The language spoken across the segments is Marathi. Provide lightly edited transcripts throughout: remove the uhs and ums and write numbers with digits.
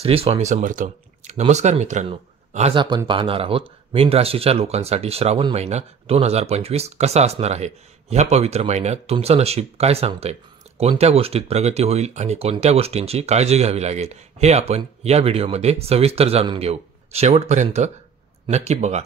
श्री स्वामी समर्थ। नमस्कार मित्रांनो, आज आपण पाहणार आहोत मीन राशीच्या लोकांसाठी श्रावण महिना 2025 कसा असणार आहे। ह्या पवित्र महिन्यात तुमचं नशीब काय सांगतंय, कोणत्या गोष्टीत प्रगती होईल आणि कोणत्या गोष्टींची काळजी घ्यावी लागेल हे आपण या व्हिडिओमध्ये सविस्तर जाणून घेऊ। शेवटपर्यंत नक्की बघा,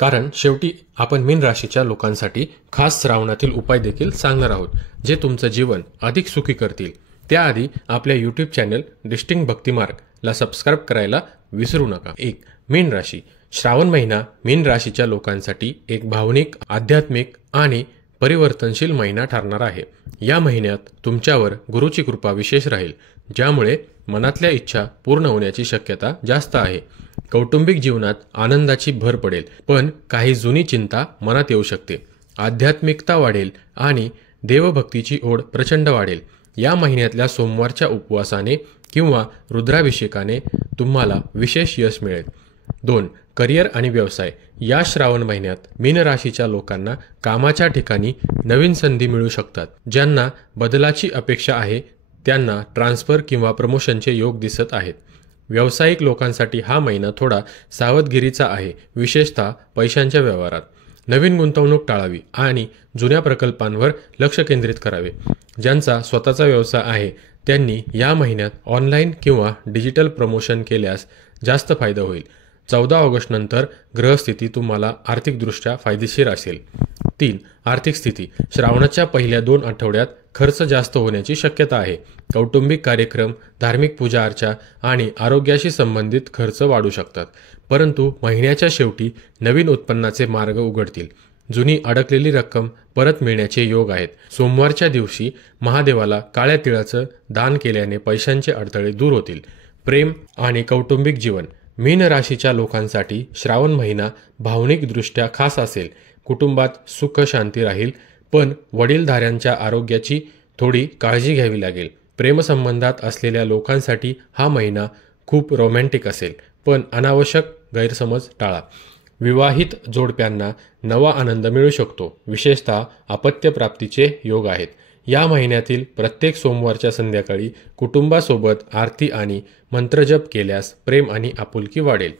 कारण शेवटी आपण मीन राशीच्या लोकांसाठी खास श्रावणातील उपाय देखील सांगणार आहोत, जे तुमचं जीवन अधिक सुखी करतील। त्याआधी आपल्या यूट्यूब चॅनल डिस्टिंक्ट भक्तिमार्ग ला सबस्क्राइब करायला विसरू नका। 1. मीन राशी। श्रावण महिना मीन राशीच्या लोकांसाठी एक भावनिक, आध्यात्मिक आणि परिवर्तनशील महिना ठरणार आहे। या महिन्यात तुमच्यावर गुरुची कृपा विशेष राहील, ज्यामुळे मनातल्या इच्छा पूर्ण होण्याची शक्यता जास्त आहे। कौटुंबिक जीवनात आनंदाची भर पडेल, पण काही जुनी चिंता मनात येऊ शकते। आध्यात्मिकता वाढेल आणि देवभक्तीची ओढ प्रचंड वाढेल। या महिन्यातल्या सोमवारच्या उपवासाने किंवा रुद्राभिषेकाने तुम्हाला विशेष यश मिळेल। 2. करिअर आणि व्यवसाय। या श्रावण महिन्यात मीन राशीच्या लोकांना कामाच्या ठिकाणी नवीन संधी मिळू शकतात। ज्यांना बदलाची अपेक्षा आहे त्यांना ट्रान्सफर किंवा प्रमोशनचे योग दिसत आहेत। व्यावसायिक लोकांसाठी हा महिना थोडा सावधगिरीचा आहे, विशेषतः पैशांच्या व्यवहारात। नवीन गुंतवणूक टाळावी आणि जुन्या प्रकल्पांवर लक्ष केंद्रित करावे। ज्यांचा स्वतःचा व्यवसाय आहे त्यांनी या महिन्यात ऑनलाईन किंवा डिजिटल प्रमोशन केल्यास जास्त फायदा होईल। 14 ऑगस्ट नंतर ग्रहस्थिती तुम्हाला आर्थिकदृष्ट्या फायदेशीर असेल। 3. आर्थिक स्थिती। श्रावणाच्या पहिल्या 2 आठवड्यात खर्च जास्त होण्याची शक्यता आहे। कौटुंबिक कार्यक्रम, धार्मिक पूजा अर्चा आणि आरोग्याशी संबंधित खर्च वाढू शकतात, परंतु महिन्याच्या शेवटी नवीन उत्पन्नाचे मार्ग उघडतील। जुनी अडकलेली रक्कम परत मिळण्याचे योग आहेत। सोमवारच्या दिवशी महादेवाला काळ्या तिळाचं दान केल्याने पैशांचे अडथळे दूर होतील। प्रेम आणि कौटुंबिक जीवन। मीन राशीच्या लोकांसाठी श्रावण महिना भावनिकदृष्ट्या खास असेल। कुटुंबात सुख शांती राहील, पण वडीलधाऱ्यांच्या आरोग्याची थोडी काळजी घ्यावी लागेल। प्रेमसंबंधात असलेल्या लोकांसाठी हा महिना खूप रोमॅन्टिक असेल, पण अनावश्यक गैरसमज टाळा। विवाहित जोडप्यांना नवा आनंद मिळू शकतो, विशेषतः अपत्यप्राप्तीचे योग आहेत। या महिन्यातील प्रत्येक सोमवारच्या संध्याकाळी कुटुंबासोबत आरती आणि मंत्रजप केल्यास प्रेम आणि आपुलकी वाढेल।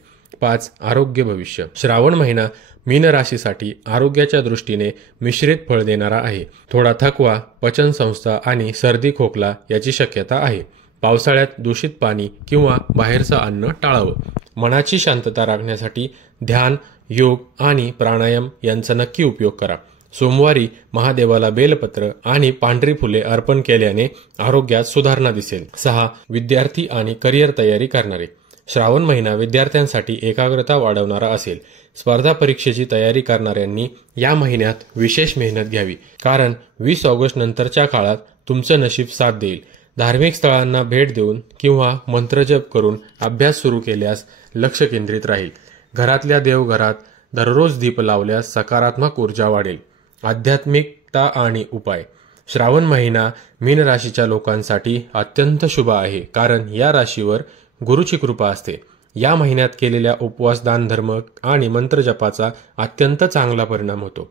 5. आरोग्य भविष्य। श्रावण महिना मीन राशीसाठी आरोग्याच्या दृष्टीने मिश्रित फळ देणारा आहे। थोडा थकवा, पचनसंस्था आणि सर्दी खोकला याची शक्यता आहे। पावसाळ्यात दूषित पाणी किंवा बाहेरचं अन्न टाळावं। मनाची शांतता राखण्यासाठी ध्यान, योग आणि प्राणायाम यांचा नक्की उपयोग करा। सोमवारी महादेवाला बेलपत्र आणि पांढरी फुले अर्पण केल्याने आरोग्यात सुधारणा दिसेल। 6. विद्यार्थी आणि करिअर तयारी करणारे। श्रावण महिना विद्यार्थ्यांसाठी एकाग्रता वाढवणारा असेल। स्पर्धा परीक्षेची तयारी करणाऱ्यांनी या महिन्यात विशेष मेहनत घ्यावी, कारण 20 ऑगस्ट नंतरच्या काळात तुमचं नशीब साथ देईल। धार्मिक स्थळांना भेट देऊन किंवा मंत्रजप करून अभ्यास सुरू केल्यास लक्ष केंद्रित राहील। घरातल्या देवघरात दररोज दीप लावल्यास सकारात्मक ऊर्जा वाढेल। आध्यात्मिकता आणि उपाय। श्रावण महिना मीन राशीच्या लोकांसाठी अत्यंत शुभ आहे, कारण या राशीवर गुरुची कृपा असते। या महिन्यात केलेल्या उपवास, दान धर्म आणि मंत्रजपाचा अत्यंत चांगला परिणाम होतो।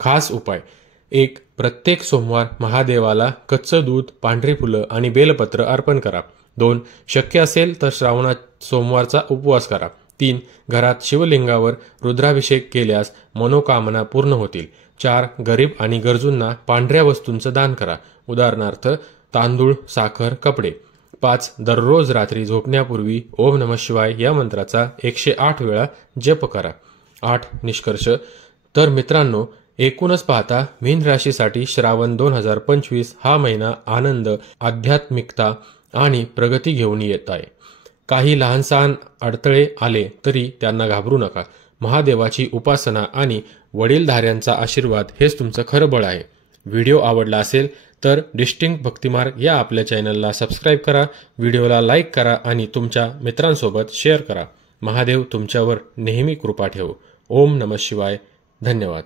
खास उपाय। 1. प्रत्येक सोमवार महादेवाला कच्चं दूध, पांढरी फुलं आणि बेलपत्र अर्पण करा। 2. शक्य असेल तर श्रावणात सोमवारचा उपवास करा। 3. घरात शिवलिंगावर रुद्राभिषेक केल्यास मनोकामना पूर्ण होतील। 4. गरीब आणि गरजूंना पांढऱ्या वस्तूंचं दान करा, उदाहरणार्थ तांदूळ, साखर, कपडे। 5. दररोज रात्री झोपण्यापूर्वी ओम नमः शिवाय या मंत्राचा 108 वेळा जप करा। 8. निष्कर्ष। तर मित्रांनो, एकूणच पाहता मीन राशीसाठी श्रावण 2025 हा महिना आनंद, आध्यात्मिकता आणि प्रगती घेऊन येत आहे। काही लहानसहान अडथळे आले तरी त्यांना घाबरू नका। महादेवाची उपासना आणि वडीलधाऱ्यांचा आशीर्वाद हेच तुमचं खरं बळ आहे। व्हिडिओ आवडला असेल तर डिस्टिंक्ट भक्तिमार्ग या आपल्या चॅनलला सबस्क्राईब करा, व्हिडिओला लाईक करा आणि तुमच्या मित्रांसोबत शेअर करा। महादेव तुमच्यावर नेहमी कृपा ठेवो। ओम नमः शिवाय। धन्यवाद।